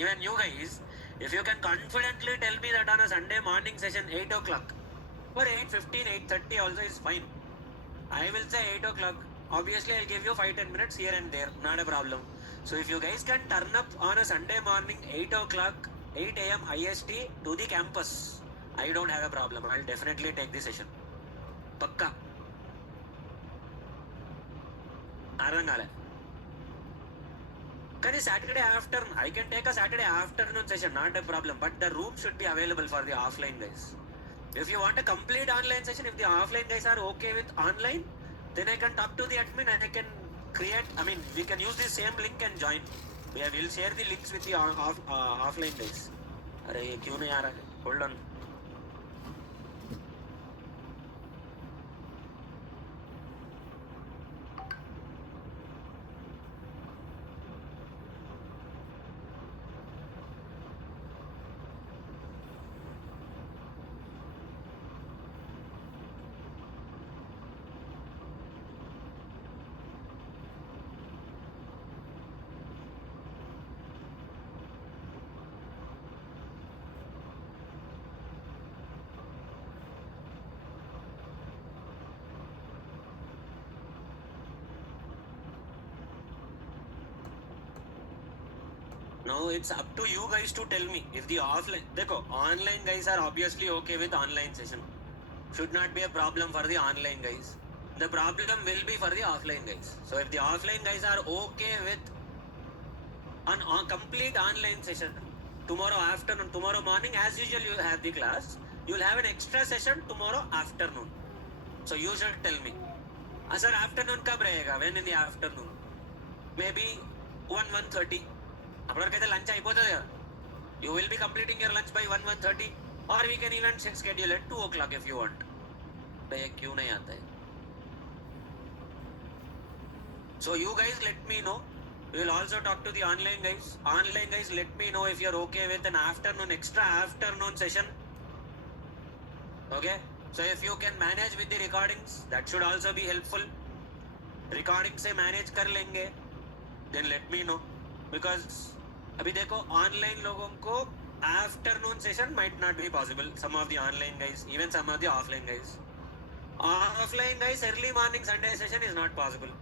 Even you guys, if you can confidently tell me that on a Sunday morning session 8 o'clock or 8:15, 8:30 also is fine. I will say 8 o'clock. Obviously, I'll give you 5-10 minutes here and there, not a problem. So if you guys can turn up on a Sunday morning 8 o'clock, 8 a.m. IST to the campus, I don't have a problem. I'll definitely take the session. Pakka. అర్థం కాలే కానీ Saturday afternoon I can take a Saturday afternoon session, not a problem, but the room should be available for the offline guys. If you want a complete online session, if the offline guys are okay with online, then I can talk to the admin and I can create, we can use the same link and join. We'll share the links with the offline guys. अरे ये क्यों नहीं आ रहा है? Hold on. Now it's up to you guys to tell me if the offline, देखो online guys are obviously okay with online session, should not be a problem for the online guys. The problem will be for the offline guys. So if the offline guys are okay with an complete online session tomorrow afternoon, tomorrow morning as usual you have the class, you will have an extra session tomorrow afternoon. So you should tell me, sir afternoon कब रहेगा? When in the afternoon? Maybe 1:30. అప్పటివరకైతే lunch అయిపోతుంది కదా. You will be completing your lunch by 1:30 or we can even schedule at 2 o'clock if you want. भैया क्यों नहीं आता है? So you guys let me know. We will also talk to the online guys. Online guys, let me know if you're okay with an afternoon, extra afternoon session. Okay? So if you can manage with the recordings, that should also be helpful. Recording से manage कर लेंगे, then let me know. Because अभी देखो online लोगों को afternoon session might not be possible, some of the online guys, even some of the offline guys. Offline guys early morning Sunday session is not possible.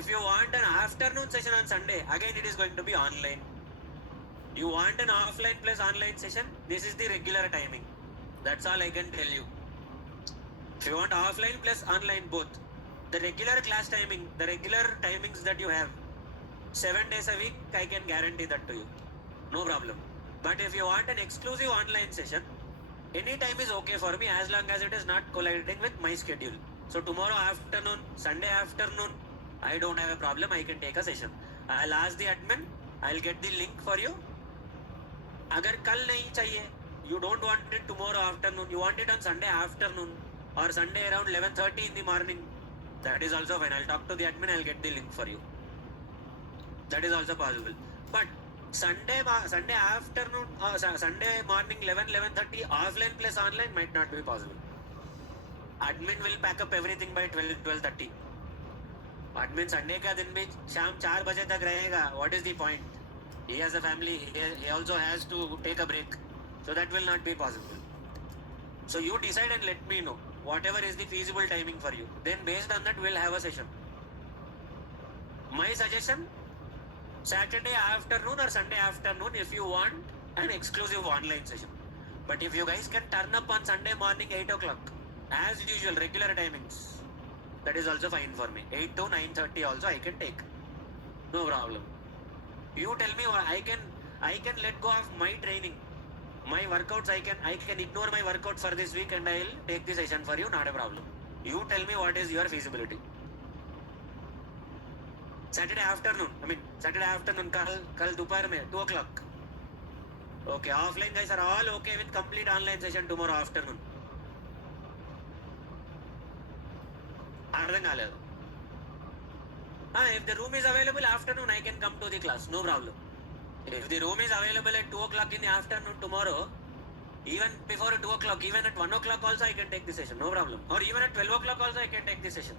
If you want an afternoon session on Sunday, again it is going to be online. You want an offline plus online session, this is the regular timing. That's all I can tell you. If you want offline plus online both, the regular class timing, the regular timings that you have 7 days a week, I can guarantee that to you, no problem. But if you want an exclusive online session, any time is okay for me as long as it is not colliding with my schedule. So tomorrow afternoon, Sunday afternoon, I don't have a problem, I can take a session. I'll ask the admin, I'll get the link for you. अगर कल नहीं चाहिए, you don't want it tomorrow afternoon, you want it on Sunday afternoon or Sunday around 11:30 in the morning, that is also fine. I'll talk to the admin, I'll get the link for you. That is also possible. But Sunday afternoon, Sunday morning 11:30 offline plus online might not be possible. Admin will pack up everything by 12:30. Admin Sunday का दिन भी शाम 4 बजे तक रहेगा. What is the point? He has a family. He also has to take a break. So that will not be possible. So you decide and let me know whatever is the feasible timing for you. Then based on that we'll have a session. My suggestion, Saturday afternoon or Sunday afternoon if you want an exclusive online session. But if you guys can turn up on Sunday morning 8 o'clock as usual, regular timings, that is also fine for me. 8 to 9:30 also I can take, no problem. You tell me, I can let go of my training, my workouts. I can ignore my workout for this week and I'll take the session for you, not a problem. You tell me what is your feasibility. Saturday afternoon, कल दोपहर में 2 o'clock. Okay, offline guys are all okay with complete online session tomorrow afternoon. అర్థం కాలేదు. If the room is available afternoon, I can come to the class, no problem. If the room is available at 2 o'clock in the afternoon tomorrow, even before 2 o'clock, even at 1 o'clock also I can take the session, no problem. Or even at 12 o'clock also I can take the session.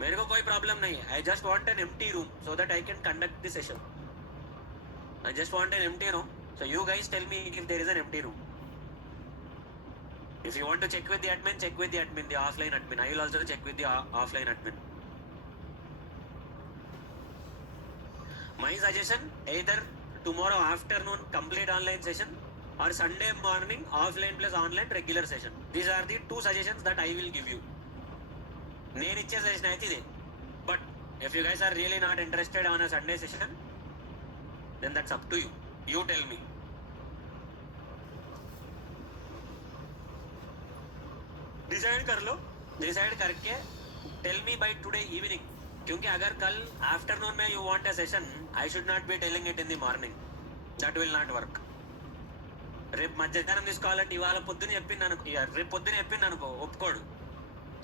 मेरे को कोई problem नहीं है. I just want an empty room so that I can conduct the session. I just want an empty room. So you guys tell me if there is an empty room. If you want to check with the admin, check with the admin, the offline admin. I will also check with the offline admin. My suggestion, either tomorrow afternoon complete online session or Sunday morning offline plus online regular session. These are the two suggestions that I will give you. నేను ఇచ్చే suggestion అయితే ఇదే. But if you guys are really not interested on a Sunday session, then that's up to you. You tell me. Decide कर लो. Decide करके tell me by today evening. क्योंकि अगर कल आफ्टरनून में you want a session, I should not be telling it in the morning. That will not work. రేపు మధ్యాహ్నం తీసుకోవాలంటే ఇవాళ పొద్దున చెప్పింది అనుకో, రేపు పొద్దున చెప్పింది అనుకో ఒప్పుకోడు.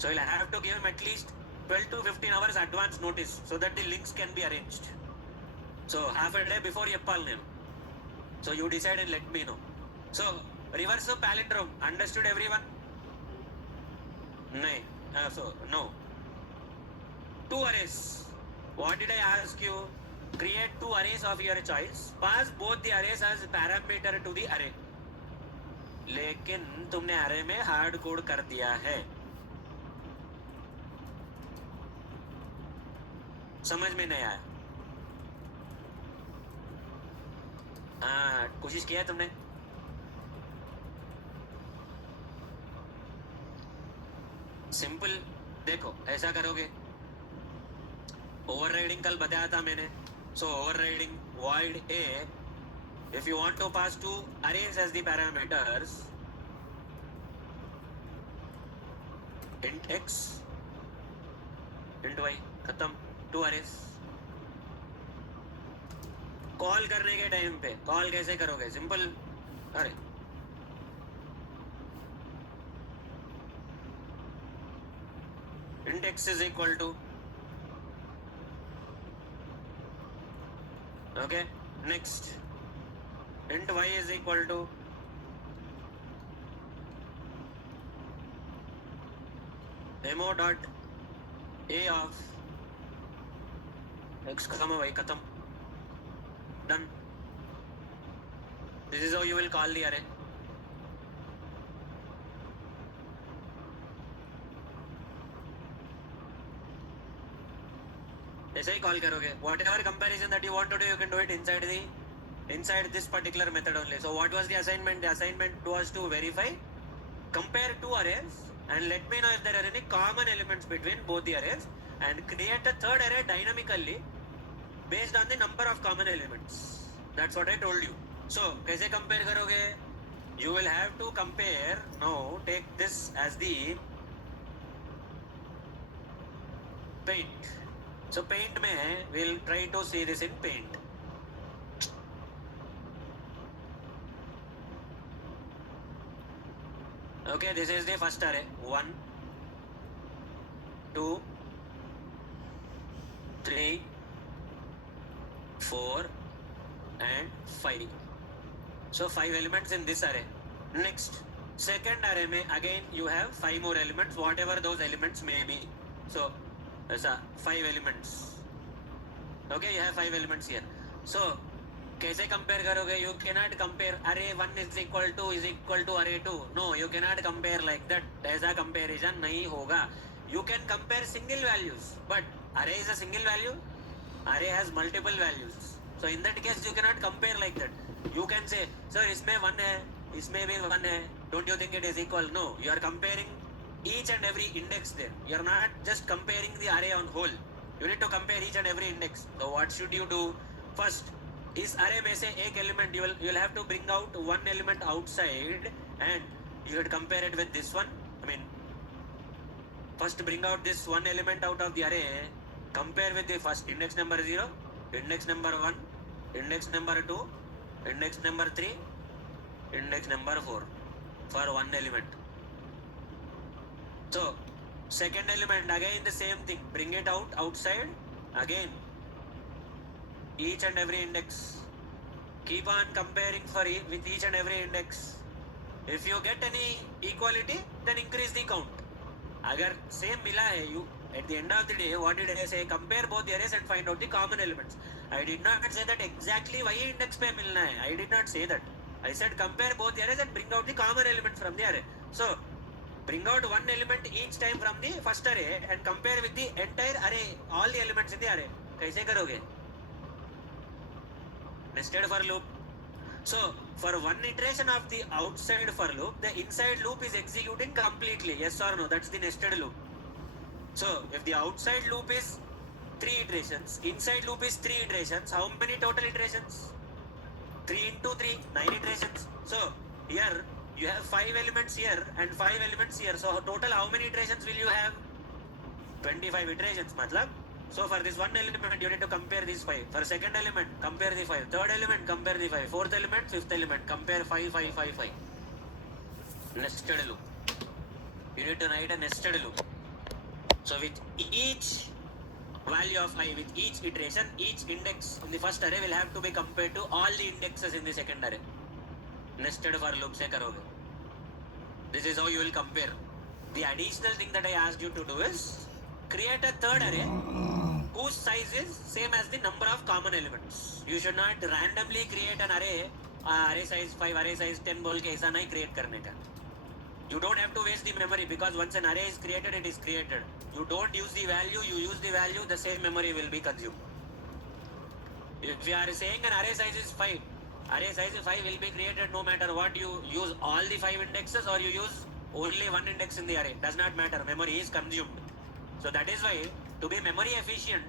So will have to give at least 12 to 15 hours advance notice so that the links can be arranged. So half a day before చెప్పాలి నేను. So you decide and let me know. So reverse palindrome understood everyone? नहीं. So no. 2 arrays. What did I ask you? Create 2 arrays of your choice. Pass both the arrays as parameter to the array. लेकिन तुमने array में hard code कर दिया है. समझ में नहीं आया? हाँ, कोशिश किया तुमने? सिंपल. देखो ऐसा करोगे. ओवरराइडिंग कल बताया था मैंने. सो overriding void a, if you want to pass 2 arrays as the parameters, int x int y, खत्म. 2 arrays. कॉल करने के टाइम पे कॉल कैसे करोगे? सिंपल. अरे int x is equal to, okay, next int y is equal to demo dot a of x comma y. खत्म. Done. This is how you will call the array. ऐसे ही call करोगे. Whatever comparison that you want to do, you can do it inside this particular method only. So what was the assignment? The assignment was to verify, compare 2 arrays and let me know if there are any common elements between both the arrays, and create a third array dynamically based on the number of common elements. That's what I told you. So कैसे compare करोगे? You will have to compare. Now take this as the paint. So paint में we'll try to see this in paint. Okay, this is the first array. 1, 2, 3, 4 and 5. So 5 elements in this array. Next, second array में again you have 5 more elements, whatever those elements may be. So ऐसा 5 elements. Okay, you have 5 elements here. So कैसे compare करोगे? You cannot compare array 1 is equal to array 2. No, you cannot compare like that. ऐसा comparison नहीं होगा. You can compare single values, but array is a single value. Array has multiple values. So in that case you cannot compare like that. You can say, sir, इसमें 1 है, इसमें भी 1 है. Don't you think it is equal? No, you are comparing each and every index there. You are not just comparing the array on whole. You need to compare each and every index. So what should you do? First, इस array में से एक element you will have to bring out one element outside and you should compare it with this one. I mean, first bring out this one element out of the array, compare with the first index number 0, index number 1, index number 2, index number 3, index number 4 for one element. So second element again the same thing, bring it out outside again, each and every index, keep on comparing with each and every index. If you get any equality, then increase the count. अगर same मिला है, you at the end of the day what did I say? Compare both the arrays and find out the common elements. I did not say that exactly y index पे मिलना है. I did not say that. I said compare both arrays and bring out the common element from the array. So bring out one element each time from the first array and compare with the entire array, all the elements in the array. कैसे करोगे? Nested for loop. So for one iteration of the outside for loop, the inside loop is executing completely. Yes or no? That's the nested loop. So if the outside loop is 3 iterations, inside loop is 3 iterations, how many total iterations? 3 into 3, 9 iterations. So here you have 5 elements here and 5 elements here. So total how many iterations will you have? 25 iterations. Matlab, so for this one element you need to compare these 5. For second element compare the 5. Third element compare the 5. Fourth element, fifth element compare 5, 5, 5, 5. Nested loop. You need to write a nested loop. So with each value of I, with each iteration, each index in the first array will have to be compared to all the indexes in the second array. Nested for loop se karoge. This is how you will compare. The additional thing that I asked you to do is create a third array whose size is same as the number of common elements. You should not randomly create an array, array size 5, array size 10 बोल के ऐसा नहीं create करने का. You don't have to waste the memory because once an array is created, it is created. You don't use the value, you use the value, the same memory will be consumed. If you are saying an array size is 5, array size 5 will be created no matter what. You use all the 5 indexes or you use only one index in the array. Does not matter, memory is consumed. So that is why to be memory efficient,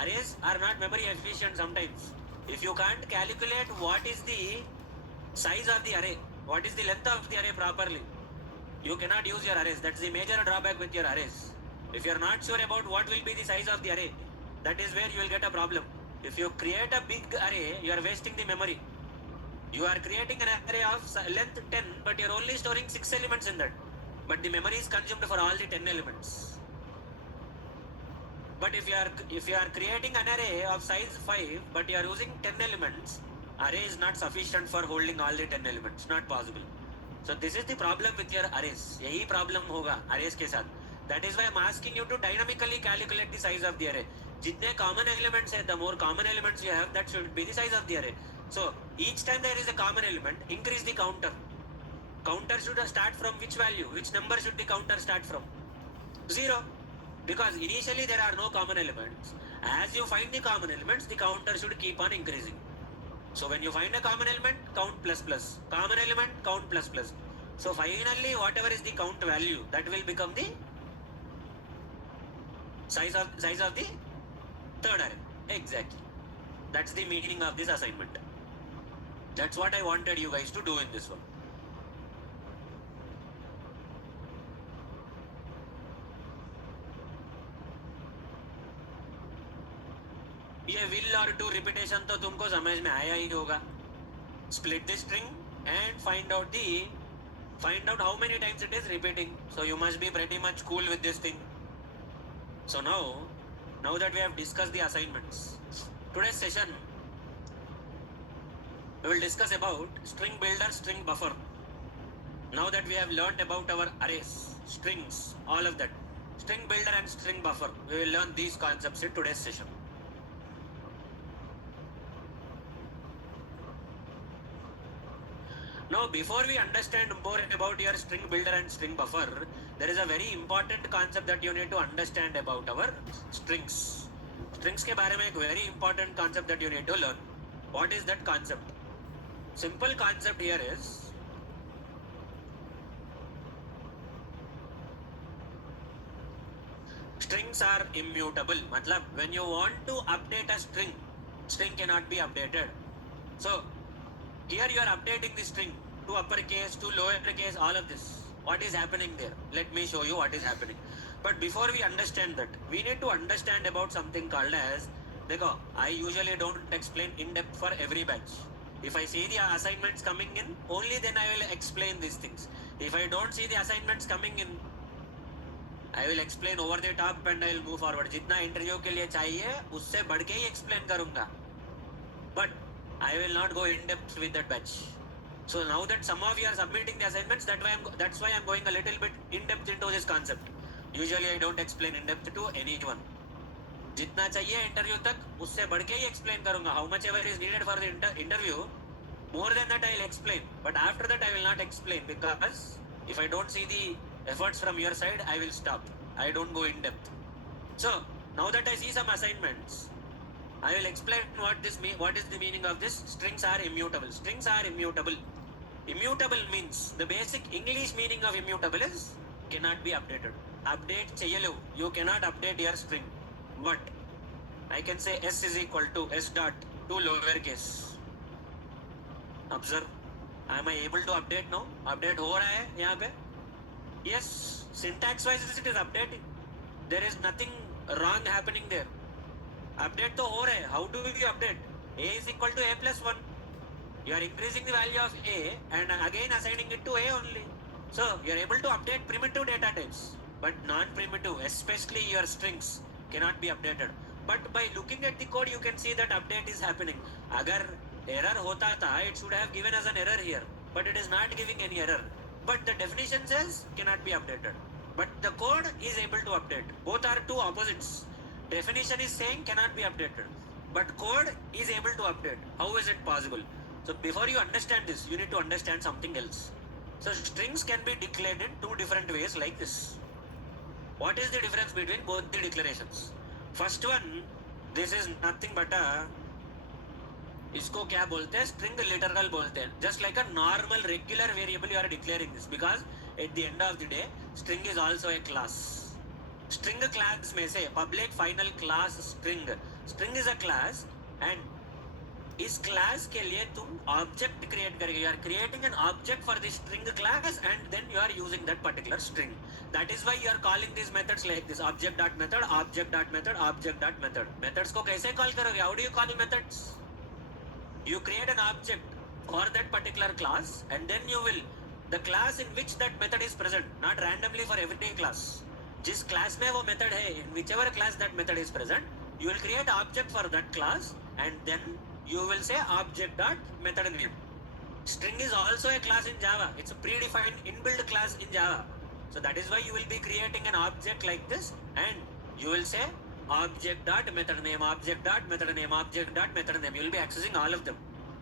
arrays are not memory efficient sometimes. If you can't calculate what is the size of the array, what is the length of the array properly, you cannot use your arrays. That's the major drawback with your arrays. If you are not sure about what will be the size of the array, that is where you will get a problem. If you create a big array, you are wasting the memory. You are creating an array of length 10, but you are only storing 6 elements in that. But the memory is consumed for all the 10 elements. But if you are creating an array of size 5, but you are using 10 elements, array is not sufficient for holding all the 10 elements. Not possible. So this is the problem with your arrays. यही problem होगा arrays के साथ. That is why I'm asking you to dynamically calculate the size of the array. जितने common elements है, the more common elements you have, that should be the size of the array. So each time there is a common element, increase the counter. Counter should start from which value? Which number should the counter start from? 0. Because initially there are no common elements. As you find the common elements, the counter should keep on increasing. So when you find a common element, count plus plus. Common element, count plus plus. So finally, whatever is the count value, that will become the size of the third array. Exactly. That's the meaning of this assignment. That's what I wanted you guys to do in this one. ये will और to repetition तो तुमको समझ में आया ही होगा. Split the string and find out how many times it is repeating. So you must be pretty much cool with this thing. So now that we have discussed the assignments, today's session we will discuss about string builder, string buffer. Now that we have learned about our arrays, strings, all of that, string builder and string buffer, we will learn these concepts in today's session. Now, before we understand more about your string builder and string buffer, there is a very important concept that you need to understand about our strings. Strings के बारे में एक very important concept that you need to learn. What is that concept? Simple concept here is strings are immutable. मतलब when you want to update a string cannot be updated. So here you are updating the string to uppercase, to lowercase, all of this. What is happening there? Let me show you what is happening. But before we understand that, we need to understand about something called as, देखो, I usually don't explain in depth for every batch. If I see the assignments coming in, only then I will explain these things. If I don't see the assignments coming in, I will explain over the top and I will move forward. जितना interview के लिए चाहिए, उससे बढ़ के ही explain करूँगा. But I will not go in depth with that batch. So now that some of you are submitting the assignments, that's why I'm going a little bit in depth into this concept. Usually I don't explain in depth to anyone. जितना चाहिए interview तक उससे बढ़ के ही explain करूंगा. How much ever is needed for the interview, more than that I will explain, but after that I will not explain, because if I don't see the efforts from your side, I will stop. I don't go in depth. So now that I see some assignments, I will explain what is the meaning of this. Strings are immutable. Strings are immutable. Immutable means, the basic English meaning of immutable is cannot be updated. Update cheyalevu. You cannot update your string. But I can say s is equal to s dot to lowercase. Observe, am I able to update now? Update हो रहा है यहाँ पे? Yes, syntax wise it is updating. There is nothing wrong happening there. Update तो हो रहा है. How do you update? A is equal to a plus 1. You are increasing the value of a and again assigning it to a only. So you are able to update primitive data types, but non-primitive, especially your strings, cannot be updated. But by looking at the code, you can see that update is happening. अगर error होता था, it should have given us an error here, but it is not giving any error. But the definition says cannot be updated, but the code is able to update. Both are two opposites. Definition is saying cannot be updated, but code is able to update. How is it possible? So before you understand this, you need to understand something else. So strings can be declared in two different ways like this. What is the difference between both the declarations? First one, this is nothing but a, इसको क्या बोलते हैं, string literal बोलते हैं. Just like a normal regular variable you are declaring this, because at the end of the day string is also a class. String class में से public final class string, string is a class, and इस class के लिए तुम object create करेंगे. You are creating an object for the string class and then you are using that particular string. That is why you are calling this methods like this, object dot method, object dot method, object dot method. Methods को कैसे call करोगे? How do you call methods? You create an object for that particular class, and then you will, the class in which that method is present, not randomly for every class. जिस class में वो method है, in whichever class that method is present, you will create object for that class, and then you will say object dot method name. String is also a class in Java. It's a predefined inbuilt class in Java. So that is why you will be creating an object like this, and you will say object dot method name, object dot method name, object dot method name. You will be accessing all of them.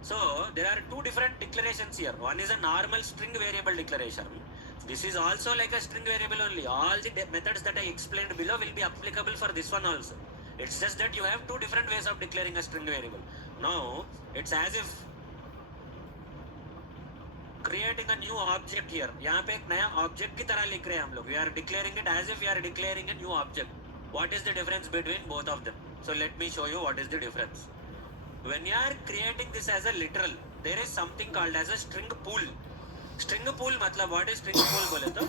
So there are two different declarations here. One is a normal string variable declaration. This is also like a string variable only. All the methods that I explained below will be applicable for this one also. It's just that you have two different ways of declaring a string variable. Now it's as if creating a new object here. यहाँ पे एक नया object की तरह लिख रहे हैं हम लोग. We are declaring it as if we are declaring a new object. What is the difference between both of them? So let me show you what is the difference. When you are creating this as a literal, there is something called as a string pool. String pool मतलब what is string pool बोले तो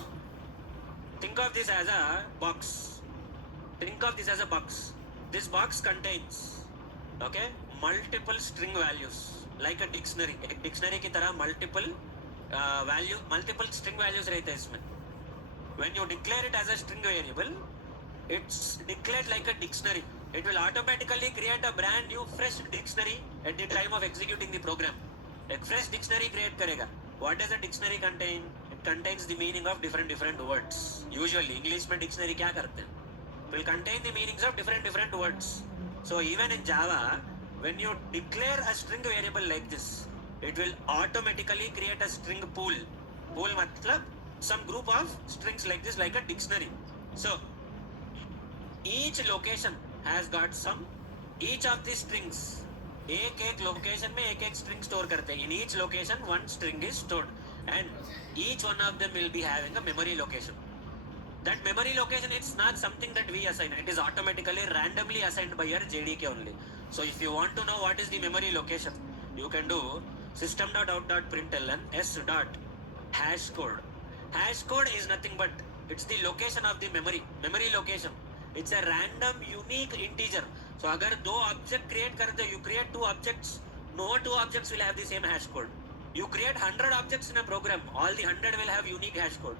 think of this as a box. Think of this as a box. This box contains, okay, multiple string values like a dictionary. एक dictionary की तरह multiple multiple string values रहते हैं इसमें. When you declare it as a string variable, it's declared like a dictionary. It will automatically create a brand new fresh dictionary at the time of executing the program. एक fresh dictionary create करेगा. What does a dictionary contain? It contains the meaning of different words. Usually English में dictionary क्या करते हैं? It will contain the meanings of different words. So even in Java, when you declare a string variable like this, it will automatically create a string pool. Pool मतलब some group of strings like this, like a dictionary. So each location has got some, each of the strings, एक एक location में एक एक string store करते हैं. In each location one string is stored, and each one of them will be having a memory location. That memory location, it's not something that we assign. It is automatically randomly assigned by your JDK only. So if you want to know what is the memory location, you can do system.out.println s dot hash code. Hash code is nothing but it's the location of the memory location. It's a random unique integer. So अगर दो object create करते हो, you create two objects, no two objects will have the same hash code. You create 100 objects in a program, all the 100 will have unique hash code.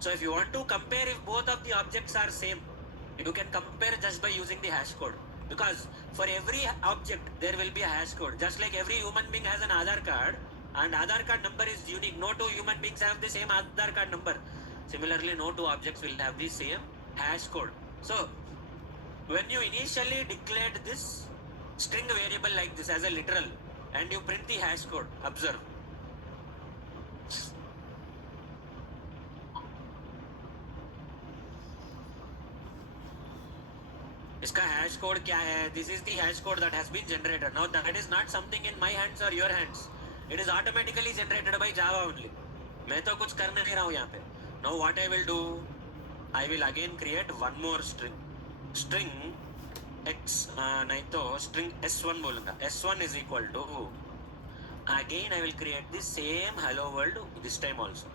So if you want to compare if both of the objects are same, you can compare just by using the hash code. Because for every object there will be a hash code. Just like every human being has an Aadhaar card, and Aadhaar card number is unique. No two human beings have the same Aadhaar card number. Similarly, no two objects will have the same hash code. So when you initially declared this string variable like this as a literal and you print the hash code, observe. इसका hash code क्या है? This is the hash code that has been generated. Now that is not something in my hands or your hands. It is automatically generated by Java only. मैं तो कुछ कर नहीं रहा हूँ यहाँ पे. Now what I will do? I will again create one more string. String x नहीं तो string s1 बोलूँगा. S1 is equal to. Again I will create the same hello world this time also.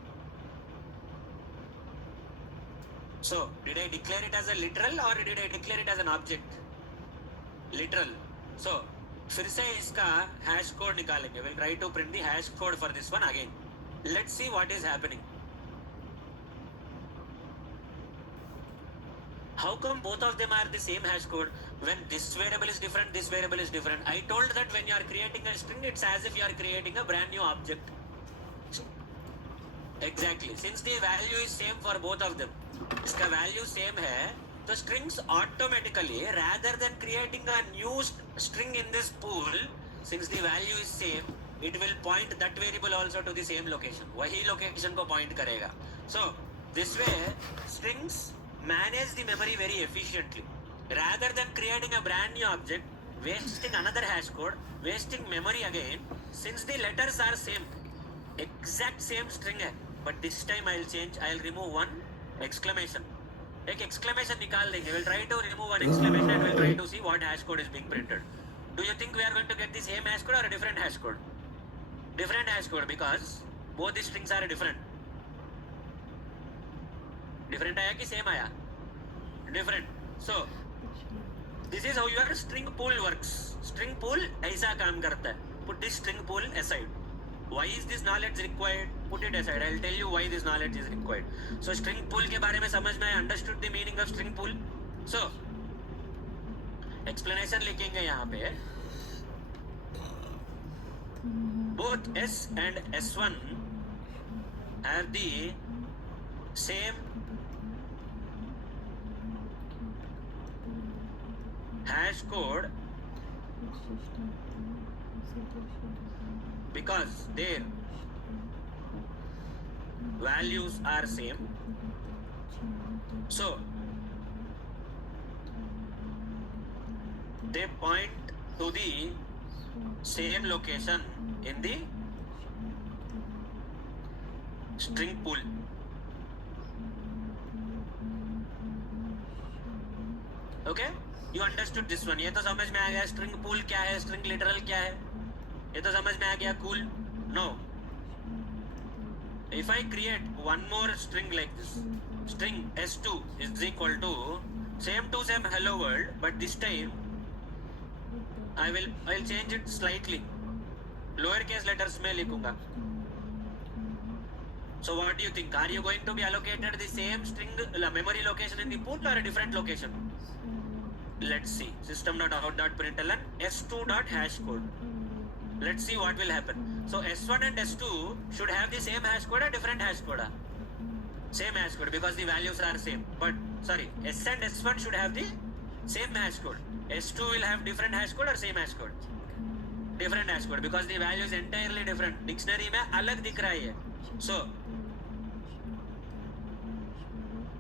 So, did I declare it as a literal or did I declare it as an object? Literal. So, फिर से इसका hash code निकालेंगे. We'll try to print the hash code for this one again. Let's see what is happening. How come both of them are the same hash code when this variable is different, this variable is different? I told that when you are creating a string, it's as if you are creating a brand new object. Exactly. Since the value is same for both of them, इसका value same है, the strings automatically, rather than creating a new string in this pool, since the value is same, it will point that variable also to the same location. वही location को point करेगा. So this way, strings manage the memory very efficiently. Rather than creating a brand new object, wasting another hash code, wasting memory again, since the letters are same, exact same string है, but this time I'll change, I'll remove one exclamation. एक exclamation निकाल देंगे. We'll try to remove one exclamation and we'll try to see what hash code is being printed. Do you think we are going to get the same hash code or a different hash code? Different hash code because both the strings are different. Different आया कि same आया? Different. So this is how your string pool works. String pool ऐसा काम करता है. Put this string pool aside. Why is this knowledge required? Put it aside. I'll tell you why this knowledge is required. So string pool के बारे में समझ में understood the meaning of string pool. So explanation लिखेंगे यहाँ पे. Both S and S1 have the same hash code because their values are same. So they point to the same location in the string pool. Okay? You understood this one. ये तो समझ में आ गया string pool क्या है, string literal क्या है. ये तो समझ में आ गया. Cool? No. If I create one more string like this, string s2 is equal to same hello world, but this time I'll change it slightly. Lowercase letters में लिखूंगा. So what do you think? Are you going to be allocated the same string memory location in the pool or a different location? Let's see. System.out.println s2.hash code. Let's see what will happen. So S1 and S2 should have the same hash code or different hash code? Same hash code because the values are same. But sorry, S and S1 should have the same hash code. S2 will have different hash code or same hash code? Different hash code because the value is entirely different. Dictionary में अलग दिख रहा है. So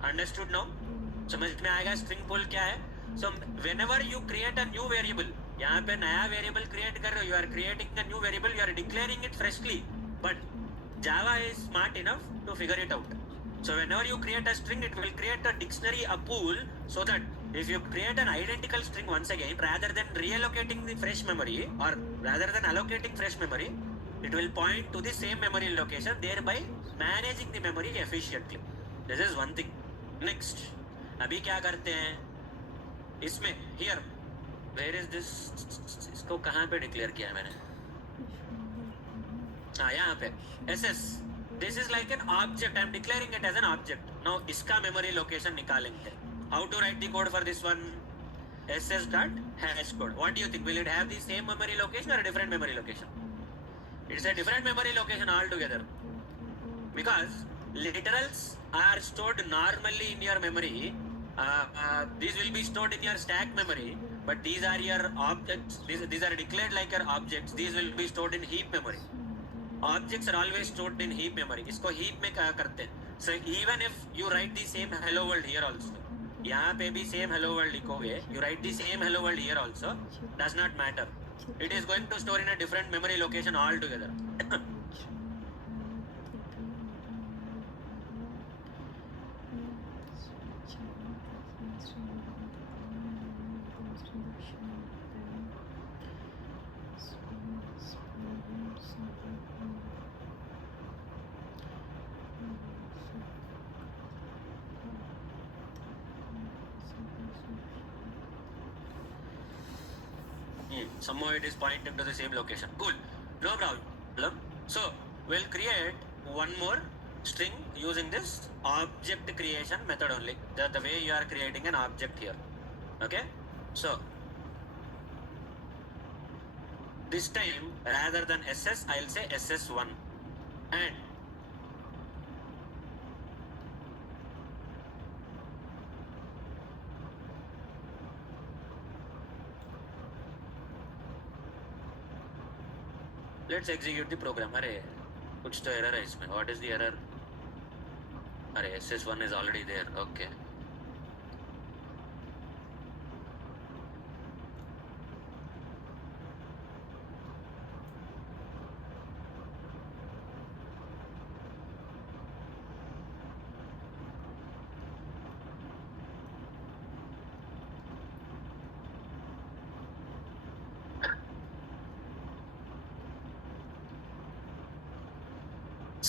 understood now? समझ में आएगा string pool क्या है? So whenever you create a new variable, यहाँ पे नया वेरिएबल क्रिएट कर रहे हो, you are creating a new variable, you are declaring it freshly, but Java is smart enough to figure it out. So whenever you create a string, it will create a dictionary, a pool, so that if you create an identical string once again, rather than reallocating the fresh memory or rather than allocating fresh memory, it will point to the same memory location, thereby managing the memory efficiently. This is one thing. Next, अभी क्या करते हैं इसमें? Here, where is this? इसको कहाँ पे declare किया है मैंने? हाँ, यहाँ पे SS. This is like an object. I am declaring it as an object. Now इसका memory location निकालेंगे. How to write the code for this one? SS dot hash code. What do you think? Will it have the same memory location or a different memory location? It's a different memory location altogether. Because literals are stored normally in your memory these will be stored in your stack memory, but these are your objects. These are declared like your objects. These will be stored in heap memory. Objects are always stored in heap memory. इसको heap में क्या करते हैं? So even if you write the same hello world here also, यहाँ पे भी same hello world लिखोगे, you write the same hello world here also, does not matter. It is going to store in a different memory location altogether. Somehow it is pointing to the same location. Cool, no problem. So we'll create one more string using this object creation method only. The way you are creating an object here. Okay, so this time rather than ss, I'll say ss1 and let's execute the program. अरे कुछ तो error है इसमें. What is the error? अरे ss1 is already there. Okay.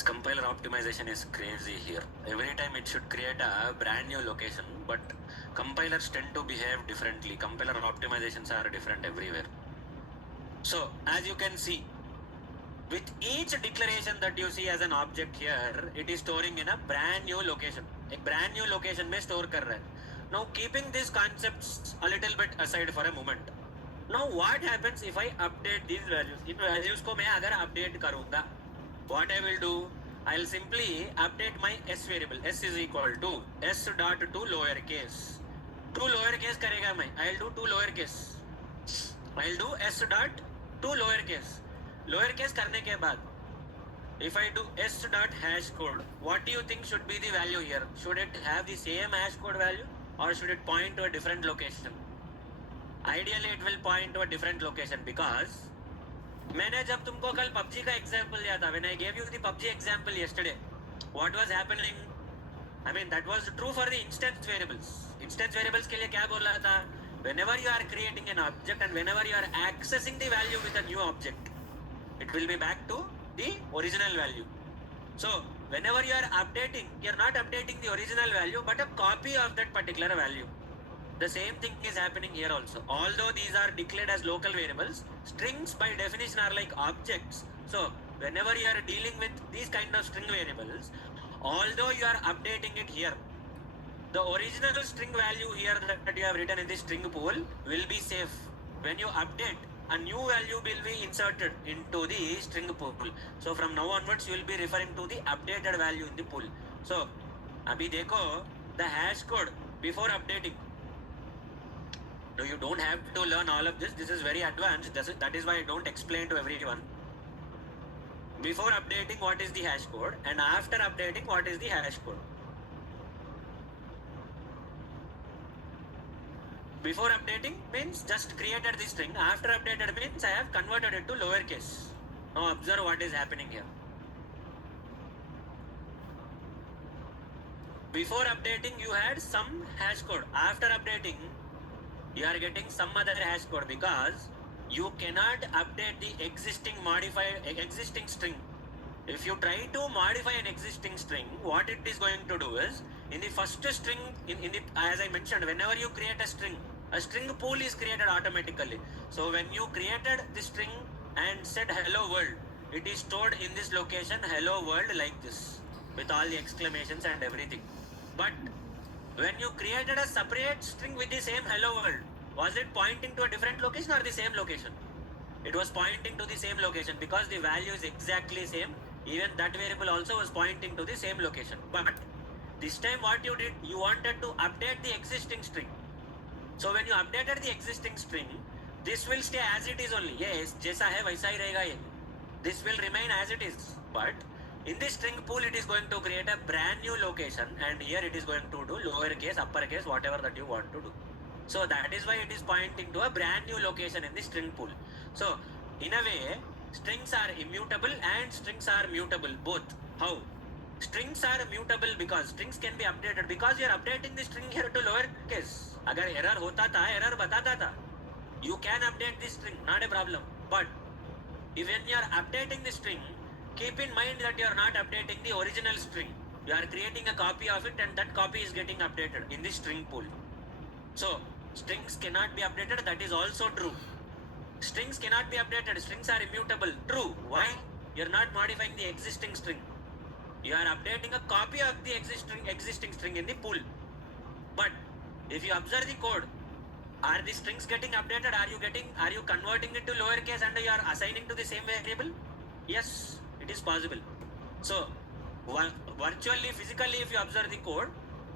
Compiler optimization is crazy here. Every time it should create a brand new location, but compilers tend to behave differently. Compiler optimizations are different everywhere. So as you can see, with each declaration that you see as an object here, it is storing in a brand new location. A brand new location में store कर रहा है. Now keeping these concepts a little bit aside for a moment. Now what happens if I update these values? In values को मैं अगर update करूँगा, what I will do? I'll simply update my s variable. S is equal to s dot to lowercase. To lowercase करेगा मैं. I'll do to lowercase. I'll do s dot to lowercase. Lowercase करने के बाद, if I do s dot hash code, what do you think should be the value here? Should it have the same hash code value or should it point to a different location? Ideally, it will point to a different location because मैंने जब तुमको कल PUBG का example दिया था, when I gave you the PUBG example yesterday, what was happening? I mean that was true for the instance variables. Instance variables के लिए क्या बोल रहा था? Whenever you are creating an object and whenever you are accessing the value with a new object, it will be back to the original value. So whenever you are updating, you are not updating the original value but a copy of that particular value. The same thing is happening here also. Although these are declared as local variables, strings by definition are like objects. So whenever you are dealing with these kind of string variables, although you are updating it here, the original string value here that you have written in the string pool will be safe. When you update, a new value will be inserted into the string pool. So from now onwards, you will be referring to the updated value in the pool. So अभी देखो the hash code before updating. No, you don't have to learn all of this. This is very advanced. That is why I don't explain to everyone. Before updating, what is the hash code? And after updating, what is the hash code? Before updating means just created the string. After updated means I have converted it to lowercase. Now observe what is happening here. Before updating, you had some hash code. After updating, you are getting some other hash code because you cannot update the existing string. If you try to modify an existing string, what it is going to do is, in the first string, as I mentioned, whenever you create a string pool is created automatically. So when you created the string and said hello world, it is stored in this location hello world like this with all the exclamations and everything. But when you created a separate string with the same hello world, was it pointing to a different location or the same location? It was pointing to the same location because the value is exactly same. Even that variable also was pointing to the same location. But This time what you did, you wanted to update the existing string. So when you updated the existing string, this will stay as it is only. Yes, जैसा है वैसा ही रहेगा ये. This will remain as it is. But in this string pool, it is going to create a brand new location, and here it is going to do lowercase, uppercase, whatever that you want to do. So that is why it is pointing to a brand new location in the string pool. So in a way, strings are immutable and strings are mutable both. How? Strings are mutable because strings can be updated, because you are updating the string here to lowercase. अगर error होता था, error बताता था. You can update this string, not a problem. But when you are updating the string, keep in mind that you are not updating the original string. You are creating a copy of it, and that copy is getting updated in the string pool. So strings cannot be updated. That is also true. Strings cannot be updated. Strings are immutable. True. Why? You are not modifying the existing string. You are updating a copy of the existing string in the pool. But if you observe the code, are the strings getting updated? Are you converting it to lowercase and you are assigning to the same variable? Yes, it is possible. So virtually, physically, if you observe the code,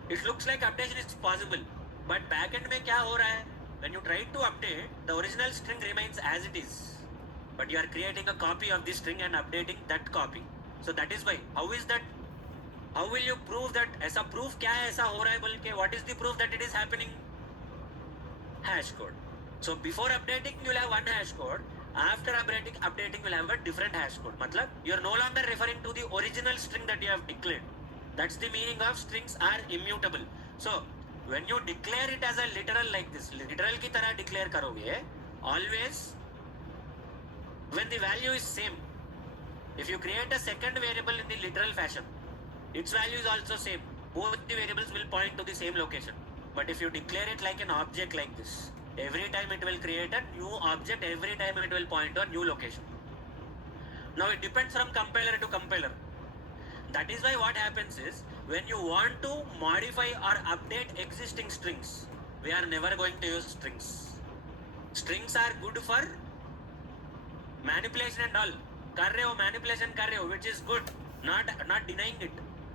it looks like updation is possible. But backend में क्या हो रहा है? When you try to update, the original string remains as it is, but you are creating a copy of this string and updating that copy. So that is why. How is that? How will you prove that? ऐसा proof क्या है? ऐसा हो रहा है बोल के? What is the proof that it is happening? Hash code. So before updating, you will have one hash code. After updating, you will have a different hash code. मतलब you are no longer referring to the original string that you have declared. That's the meaning of strings are immutable. So when you declare it as a literal like this, literal की तरह declare करोगे, always when the value is same. If you create a second variable in the literal fashion, its value is also same. Both the variables will point to the same location. But if you declare it like an object like this, every time it will create a new object, every time it will point to a new location. Now it depends from compiler to compiler. That is why what happens is, when you want to modify or update existing strings, we are never going to use strings. Strings are good for manipulation and all. कर रहे हो manipulation कर रहे हो, which is good, not denying it.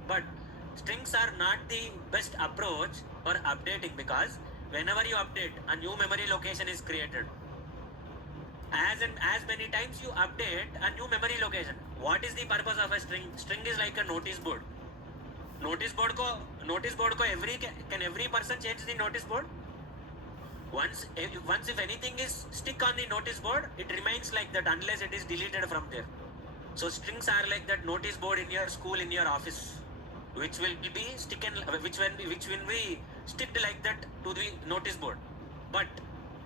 But strings are not the best approach for updating, because whenever you update, a new memory location is created. As many times you update a new memory location. What is the purpose of a string? String is like a notice board. Notice board को every person change the notice board? Once if anything is stick on the notice board, it remains like that unless it is deleted from there. So strings are like that notice board in your school, in your office, which will be which will be sticked like that to the notice board. But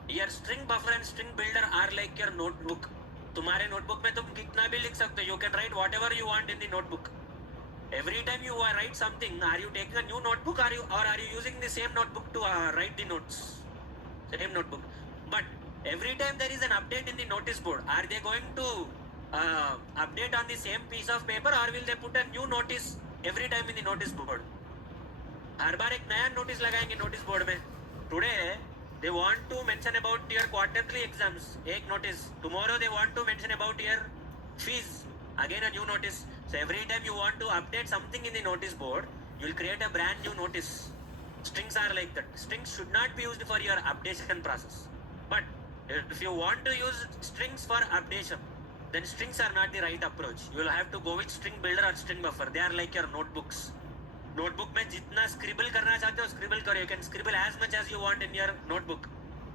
your string buffer and string builder are like your notebook. तुम्हारे notebook में तुम कितना भी लिख सकते हो. You can write whatever you want in the notebook. Every time you write something, are you taking a new notebook, or are you using the same notebook to write the notes? Same notebook. But every time there is an update in the notice board, are they going to update on the same piece of paper, or will they put a new notice every time in the notice board? हर बार एक नया notice लगाएंगे notice board में. Today they want to mention about your quarterly exams, एक notice. Tomorrow they want to mention about your fees, again a new notice. So every time you want to update something in the notice board, you will create a brand new notice. Strings are like that. Strings should not be used for your updation process. But if you want to use strings for updation, then strings are not the right approach. You will have to go with string builder or string buffer. They are like your notebooks. Notebook में जितना scribble करना चाहते हो scribble करो. You can scribble as much as you want in your notebook.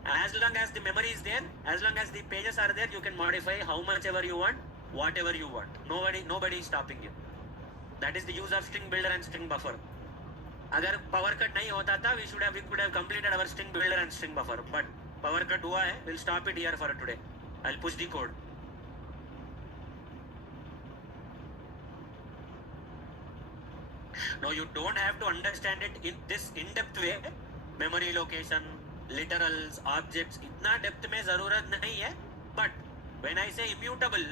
As long as the memory is there, as long as the pages are there, you can modify how much ever you want, whatever you want. Nobody is stopping you. That is the use of string builder and string buffer. अगर power cut नहीं होता था, we could have completed our string builder and string buffer. But power cut हुआ है. We'll stop it here for today. I'll push the code. Now you don't have to understand it in this in-depth way. Memory location, literals, objects, इतना depth में ज़रूरत नहीं है. But when I say immutable,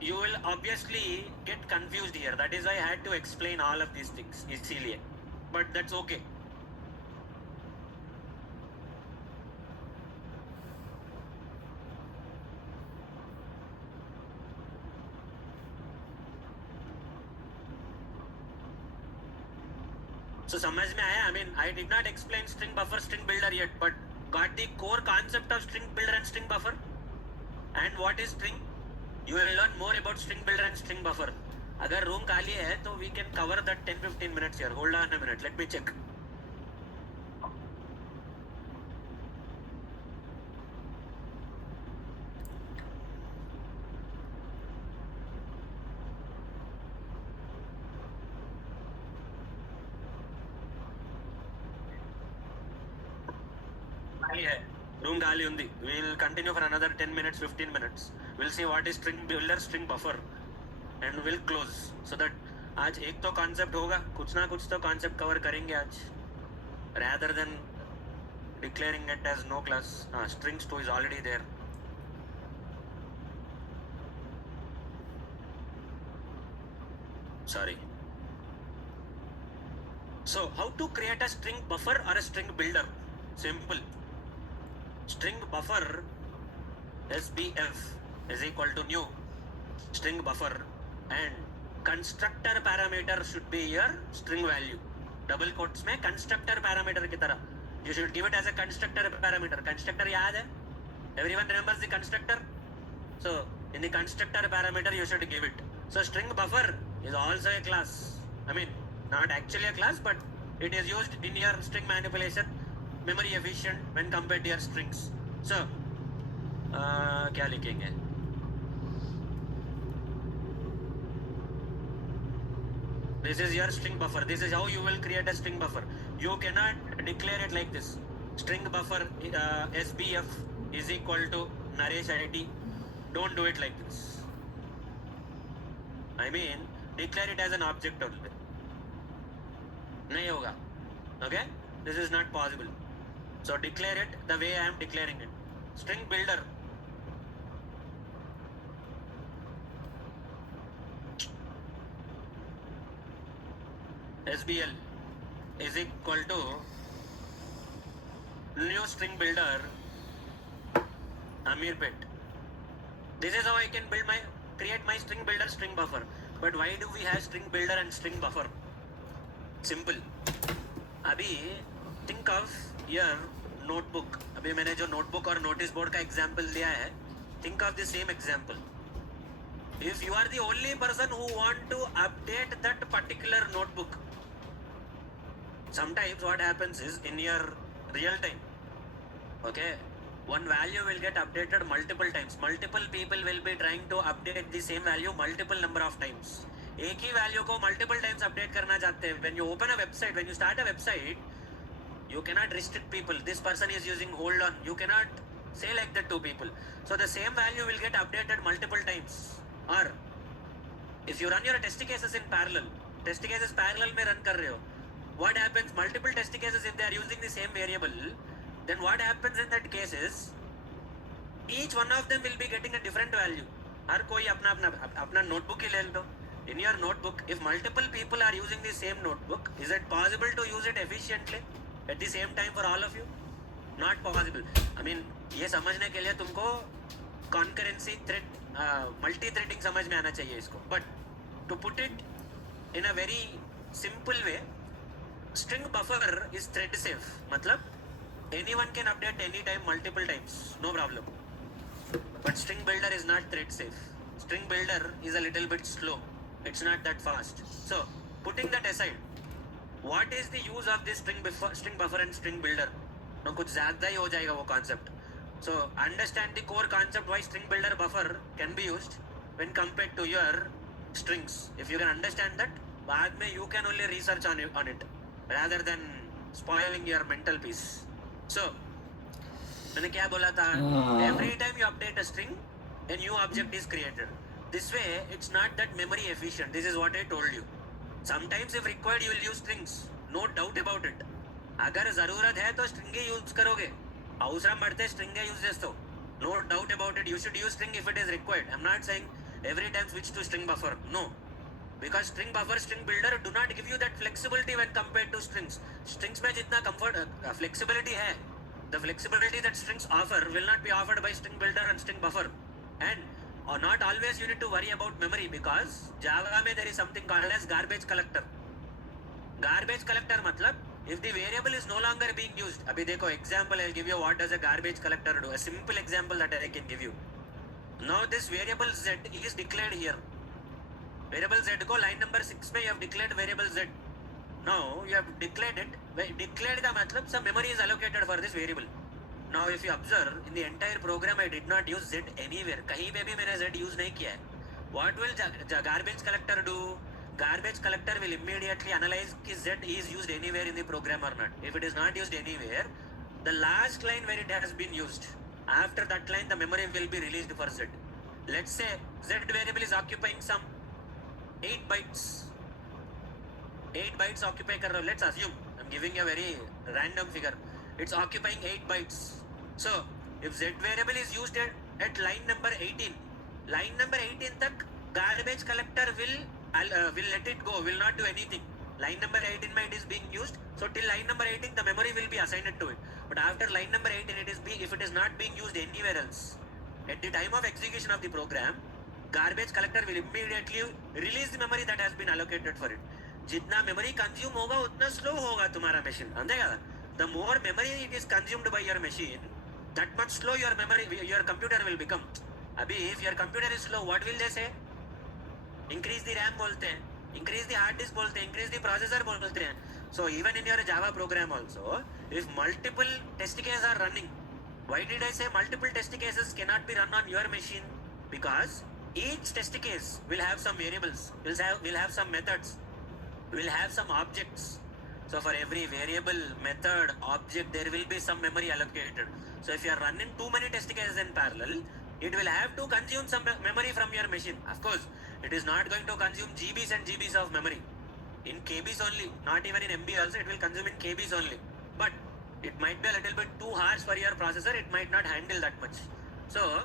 you will obviously get confused here. That is why I had to explain all of these things इसीलिए. But that's okay. So समझ में आया? I mean, I did not explain string buffer, string builder yet, but got the core concept of string builder and string buffer. And what is string? You will learn more about string builder and string buffer. अगर room खाली है तो we can cover that 10-15 minutes here. Hold on a minute, let me check. Room खाली उंदी. We'll continue for another 10 minutes, 15 minutes. We'll see what is string builder, string buffer, and we'll close. So that आज एक तो concept होगा, कुछ ना कुछ तो concept cover करेंगे आज. Rather than declaring it as no class, strings 2 is already there. Sorry. So how to create a string buffer or a string builder? Simple. String buffer SBF is equal to new string buffer, and constructor parameter should be your string value. Double quotes में constructor parameter की तरह. You should give it as a constructor parameter. Constructor याद है? Everyone remembers the constructor? So in the constructor parameter you should give it. So string buffer is also a class. I mean, not actually a class, but it is used in your string manipulation, memory efficient when compared to your strings. So क्या लिखेंगे? This is your string buffer. This is how you will create a string buffer. You cannot declare it like this. String buffer SBF is equal to Naresh ID. Don't do it like this. I mean, declare it as an object only. नहीं होगा. Okay? This is not possible. So declare it the way I am declaring it. String builder. SBL is equal to new string builder Amir Pet. This is how I can create my string builder, string buffer. But why do we have string builder and string buffer? Simple. अभी think of your notebook. अभी मैंने जो notebook और notice board का example दिया है, think of the same example. If you are the only person who want to update that particular notebook, sometimes what happens is in your real time, okay, one value will get updated multiple times. Multiple people will be trying to update the same value multiple number of times. एक ही value को multiple times update करना चाहते हैं. When you open a website, when you start a website, you cannot restrict people. This person is using hold on. You cannot say like that to people. So the same value will get updated multiple times. Or if you run your test cases in parallel, test cases parallel में run कर रहे हो, what happens? Multiple test cases, if they are using the same variable, then what happens in that case is each one of them will be getting a different value. हर कोई अपना notebook ही ले लो. In your notebook, if multiple people are using the same notebook, is it possible to use it efficiently at the same time for all of you? Not possible. I mean, ये समझने के लिए तुमको concurrency thread, multi-threading समझ में आना चाहिए इसको. But to put it in a very simple way, string buffer is thread safe. मतलब anyone can update anytime, multiple times, no problem. But string builder is not thread safe. String builder is a little bit slow. It's not that fast. So putting that aside, what is the use of this string buffer and string builder? No, कुछ ज़्यादा ही हो जाएगा वो concept. So understand the core concept why string builder buffer can be used when compared to your strings. If you can understand that, बाद में you can only research on it rather than spoiling your mental peace. So मैंने क्या बोला था? Every time you update a string, a new object is created. This way, it's not that memory efficient. This is what I told you. Sometimes if required, you will use strings. No doubt about it. अगर ज़रूरत है तो string ही use करोगे. అవసరం పడితే string use చేస్తావు. No doubt about it. You should use string if it is required. I'm not saying every time switch to string buffer. No. Because string buffer, string builder do not give you that flexibility when compared to strings. Strings में जितना comfort, flexibility है, the flexibility that strings offer will not be offered by string builder and string buffer. And or not always you need to worry about memory, because Java में there is something called as garbage collector. Garbage collector matlab, if the variable is no longer being used, abhi dekho example I'll give you what does a garbage collector do. A simple example that I can give you. Now this variable z is declared here. Variable z ko line number 6 mein you have declared variable z. Now you have declared it. Declared ka matlab some memory is allocated for this variable. Now if you observe in the entire program I did not use z anywhere. Kahin pe bhi maine z use nahi kiya hai. What will garbage collector do? Garbage collector will immediately analyze if z is used anywhere in the program or not. If it is not used anywhere, the last line where it has been used, after that line the memory will be released for z. Let's say z variable is occupying some 8 bytes. 8 bytes occupy kar raha. Let's assume, I'm giving a very random figure. It's occupying 8 bytes. So if z variable is used at line number 18, line number 18 tak garbage collector will let it go, will not do anything. Line number 18 it is being used, so till line number 18 the memory will be assigned to it. But after line number 18 if it is not being used anywhere else, at the time of execution of the program, garbage collector will immediately release the memory that has been allocated for it. Jitna memory consume hoga utna slow hoga tumhara machine. Andega, the more memory it is consumed by your machine, that much slow your computer will become. Abhi if your computer is slow, what will they say? Increase the RAM bolte hain, increase the hard disk bolte hain, increase the processor bolte hain. So even in your Java program also, if multiple test cases are running, why did I say multiple test cases cannot be run on your machine? Because each test case will have some variables, will have some methods, will have some objects. So for every variable, method, object, there will be some memory allocated. So if you are running too many test cases in parallel, it will have to consume some memory from your machine. Of course, it is not going to consume GBs and GBs of memory. In KBs only, not even in MB also, it will consume in KBs only. But it might be a little bit too harsh for your processor, it might not handle that much. So,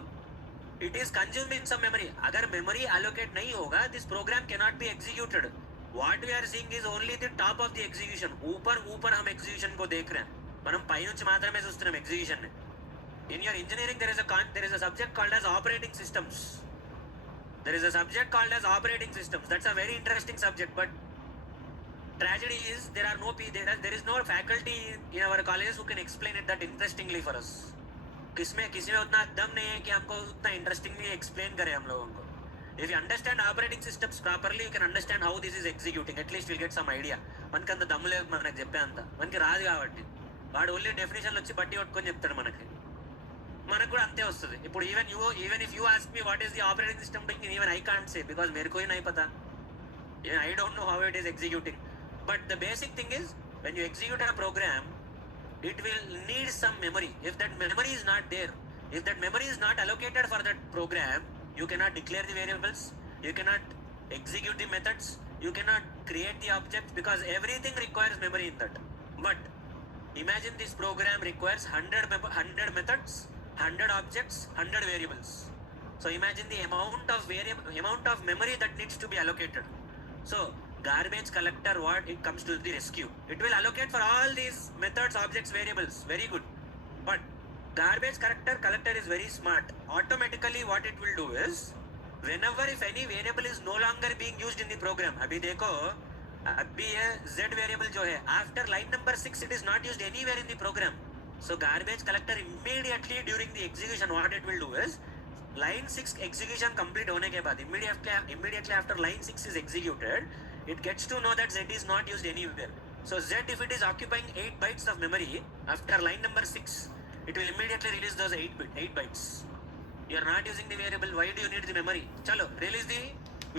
it is consuming some memory. Agar memory allocate nahi hoga, this program cannot be executed. What we are seeing is only the top of the execution. ऊपर हम execution को देख रहे हैं. మనం పైనుంచి మాత్రమే చూస్తున్నాం execution ని. In your engineering, there is a subject called as operating systems. There is a subject called as operating systems. That's a very interesting subject, but tragedy is there is no faculty in our colleges who can explain it that interestingly for us. किसी में उतना दम नहीं है कि हमको उतना interestingly explain करें हम लोगों को. If you understand operating systems properly, you can understand how this is executing. At least you'll get some idea. మనకి అంత దమ్ము లేదు మనకు చెప్పే అంత. మనకి రాదు కాబట్టి వాడు ఓన్లీ డెఫినేషన్లు వచ్చి బట్టి పట్టుకొని చెప్తాడు మనకి. మనకు కూడా అంతే వస్తుంది. ఇప్పుడు even if you ask me what is the operating system doing, even I can't say because मेरे को ही नहीं पता. I don't know how it is executing. But the basic thing is when you execute a program, it will need some memory. If that memory is not there, if that memory is not allocated for that program, you cannot declare the variables, you cannot execute the methods, you cannot create the objects because everything requires memory in that. But imagine this program requires 100 methods, 100 objects, 100 variables. So imagine the amount of memory that needs to be allocated. So garbage collector, what it comes to the rescue, it will allocate for all these methods, objects, variables. Very good. But garbage collector is very smart. Automatically what it will do is, whenever if any variable is no longer being used in the program, abhi dekho, abhi ye z variable jo hai, after line number 6 it is not used anywhere in the program. So garbage collector immediately during the execution, what it will do is, line 6 execution complete hone ke baad, immediately after line 6 is executed, it gets to know that z is not used anywhere. So z, if it is occupying 8 bytes of memory after line number 6, it will immediately release those 8 bytes. You are not using the variable, why do you need the memory? Chalo, release the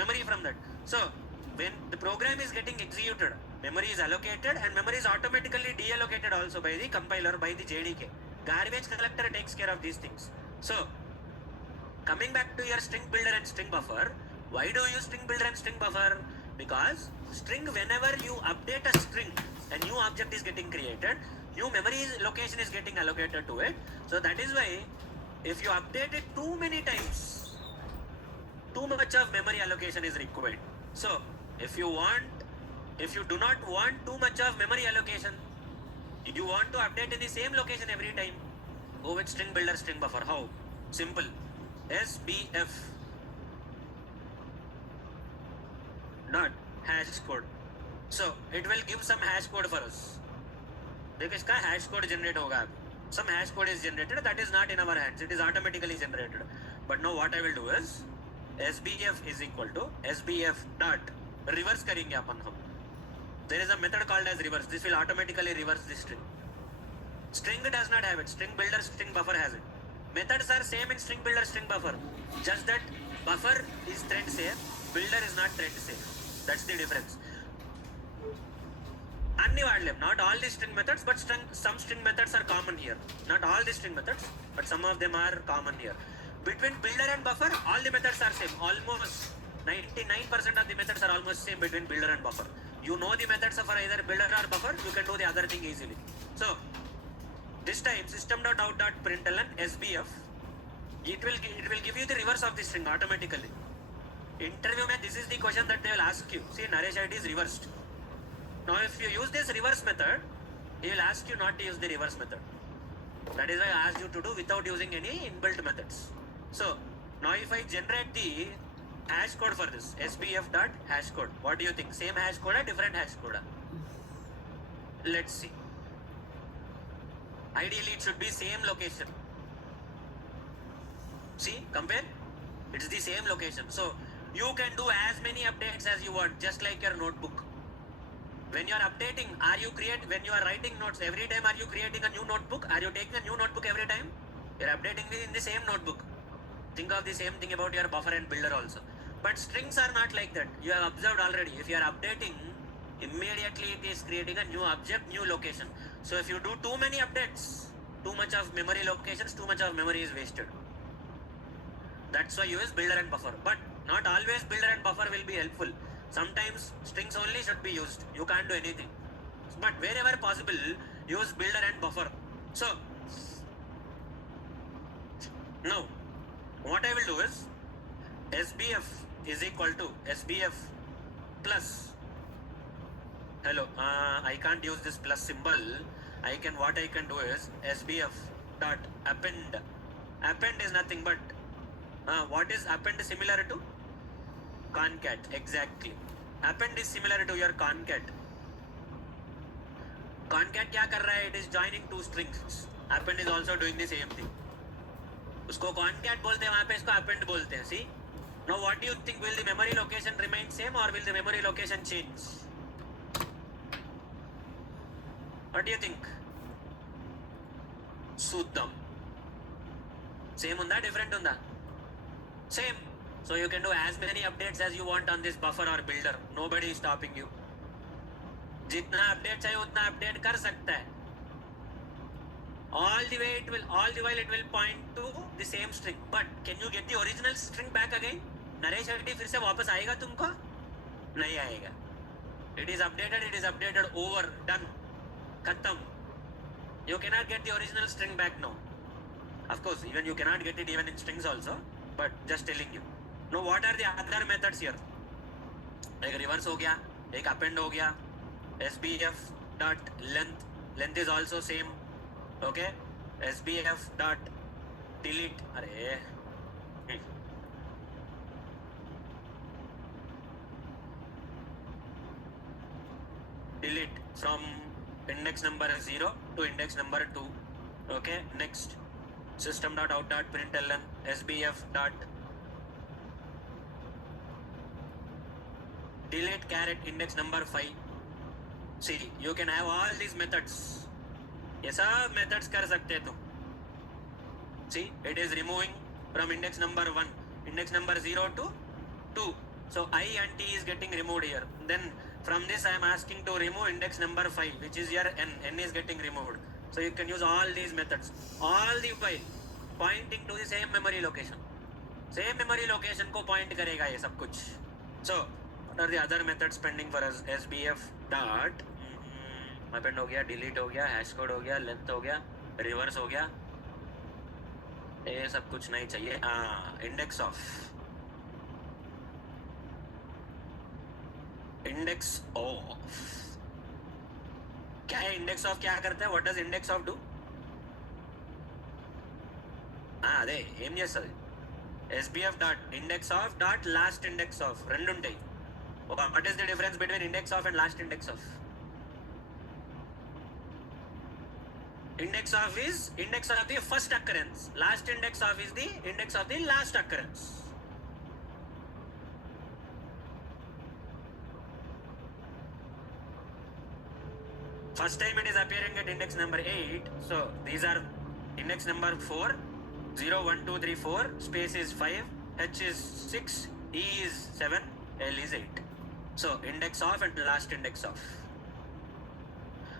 memory from that. So when the program is getting executed, memory is allocated and memory is automatically deallocated also by the compiler, by the JDK. Garbage collector takes care of these things. So coming back to your string builder and string buffer, why do you use string builder and string buffer? Because string, whenever you update a string, a new object is getting created, new memory location is getting allocated to it. So that is why if you update it too many times, too much of memory allocation is required. So if you do not want too much of memory allocation, you want to update in the same location every time, go with string builder, string buffer. How? Simple. SBF dot hash code. So it will give some hash code for us. देखो इसका hash code generate होगा अभी. Some hash code is generated that is not in our hands. It is automatically generated. But now what I will do is SBF is equal to SBF dot reverse करेंगे अपन हम. There is a method called as reverse. This will automatically reverse this string. String does not have it. String builder, string buffer has it. Methods are same in string builder, string buffer. Just that buffer is thread safe, builder is not thread safe. That's the difference. అన్ని వాడలేం. Not all the string methods, but some string methods are common here. Not all the string methods, but some of them are common here. Between builder and buffer, all the methods are same. Almost 99% of the methods are almost same between builder and buffer. You know the methods for either builder or buffer, you can do the other thing easily. So this time system.out.println SBF, it will give you the reverse of the string automatically. Interview mein this is the question that they will ask you. See, Naresh ID is reversed. Now if you use this reverse method, he will ask you not to use the reverse method. That is why I asked you to do without using any inbuilt methods. So now if I generate the hash code for this SBF dot hash code, what do you think? Same hash code or different hash code? Let's see. Ideally it should be same location. See, compare. It's the same location. So you can do as many updates as you want, just like your notebook. When you are updating, when you are writing notes every time, are you creating a new notebook? Are you taking a new notebook every time? You are updating in the same notebook. Think of the same thing about your buffer and builder also. But strings are not like that. You have observed already. If you are updating, immediately it is creating a new object, new location. So if you do too many updates, too much of memory locations, too much of memory is wasted. That's why you use builder and buffer. But not always builder and buffer will be helpful. Sometimes strings only should be used. You can't do anything. But wherever possible, use builder and buffer. So now what I will do is SBF is equal to SBF plus, hello, I can't use this plus symbol. What I can do is SBF dot append. Append is nothing but what is append similar to? Concat. Exactly. Append is similar to your concat. Concat क्या कर रहा है? It is joining two strings. Append is also doing the same thing. उसको concat बोलते हैं, वहाँ पे इसको append बोलते हैं. See? Now what do you think? Will the memory location remain same or will the memory location change? What do you think? Suddham. Same ఉందా? Different ఉందా? Same. So you can do as many updates as you want on this buffer or builder. Nobody is stopping you. जितना update चाहिए उतना update कर सकता है. All the while it will point to the same string. But can you get the original string back again? Naresh ID फिर से वापस आएगा तुमको? नहीं आएगा. It is updated, over, done, खत्म. You cannot get the original string back now. Of course, even you cannot get it even in strings also. But just telling you. Now what are the other methods here? एक reverse हो गया, एक append हो गया, SBF dot length is also same. Okay, SBF dot delete. अरे delete from index number 0 to index number 2. Okay, next system.out.println SBF dot delete caret index number 5. See, you can have all these methods. ये सब methods कर सकते तुम. See, it is removing from index number 1, index number 0 to 2. So I and T is getting removed here. Then from this I am asking to remove index number 5, which is your N. N is getting removed. So you can use all these methods. All the while pointing to the same memory location. Same memory location को point करेगा ये सब कुछ. So what are the other methods pending for us? SBF dot append हो गया, delete हो गया, hash code हो गया, length हो गया, reverse हो गया. ये सब कुछ नहीं चाहिए. Index of क्या है? index of क्या करता है? What does index of do? అదే ఏం చేస్తుంది? SBF dot index of dot last index of రెండు ఉంటాయి. What is the difference between index of and last index of? Index of is index of the first occurrence. Last index of is the index of the last occurrence. First time it is appearing at index number 8. So these are index number 4. 0, 1, 2, 3, 4. Space is 5. H is 6. E is 7. L is 8. So index of and last index of.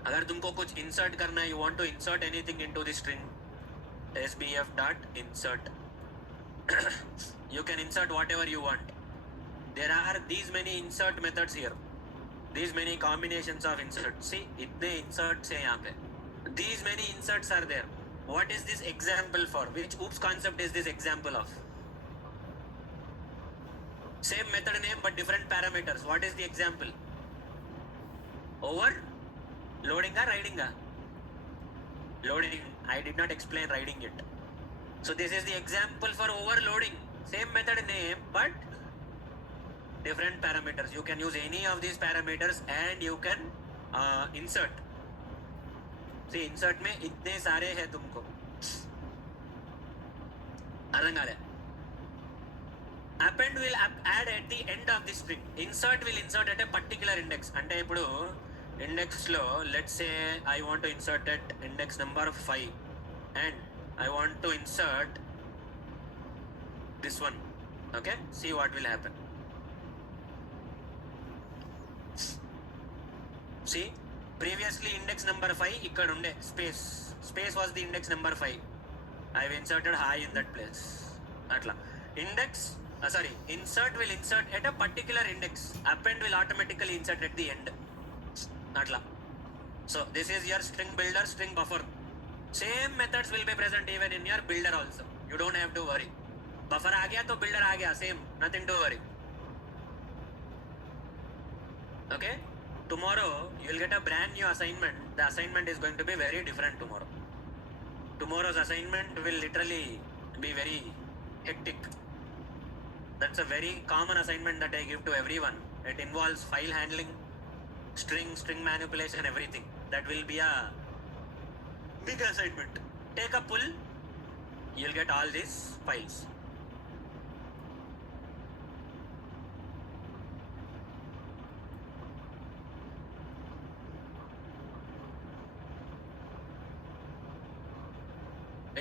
अगर तुमको कुछ insert करना है, you want to insert anything into the string, sbf dot insert. You can insert whatever you want. There are these many insert methods here. These many combinations of inserts. See, इतने inserts हैं यहाँ पे. These many inserts are there. What is this example for? Which oops concept is this example of? Same method name but different parameters. What is the example? Over? Loading or riding? Loading. I did not explain riding it. So this is the example for overloading. Same method name but different parameters. You can use any of these parameters and you can insert. See, insert में इतने सारे हैं तुमको. अरंगाले. Append will add at the end of the string. Insert will insert at a particular index. అంటే ఇప్పుడు index లో let's say I want to insert at index number 5 and I want to insert this one. Okay, see what will happen. See, previously index number 5 ikkada unde space was the index number 5. I have inserted high in that place. Atla insert will insert at a particular index. Append will automatically insert at the end. Atla. So this is your string builder, string buffer. Same methods will be present even in your builder also. You don't have to worry. Buffer aa gaya to builder aa gaya, same, nothing to worry. Okay, tomorrow you will get a brand new assignment. The assignment is going to be very different tomorrow. Tomorrow's assignment will literally be very hectic. That's a very common assignment that I give to everyone. It involves file handling, string manipulation, everything. That will be a big assignment. Take a pull, you'll get all these files.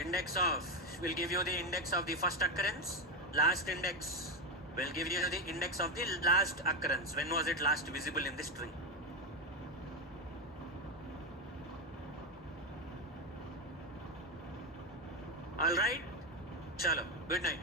Index of will give you the index of the first occurrence. Last index will give you the index of the last occurrence. When was it last visible in the string? All right, chalo, good night.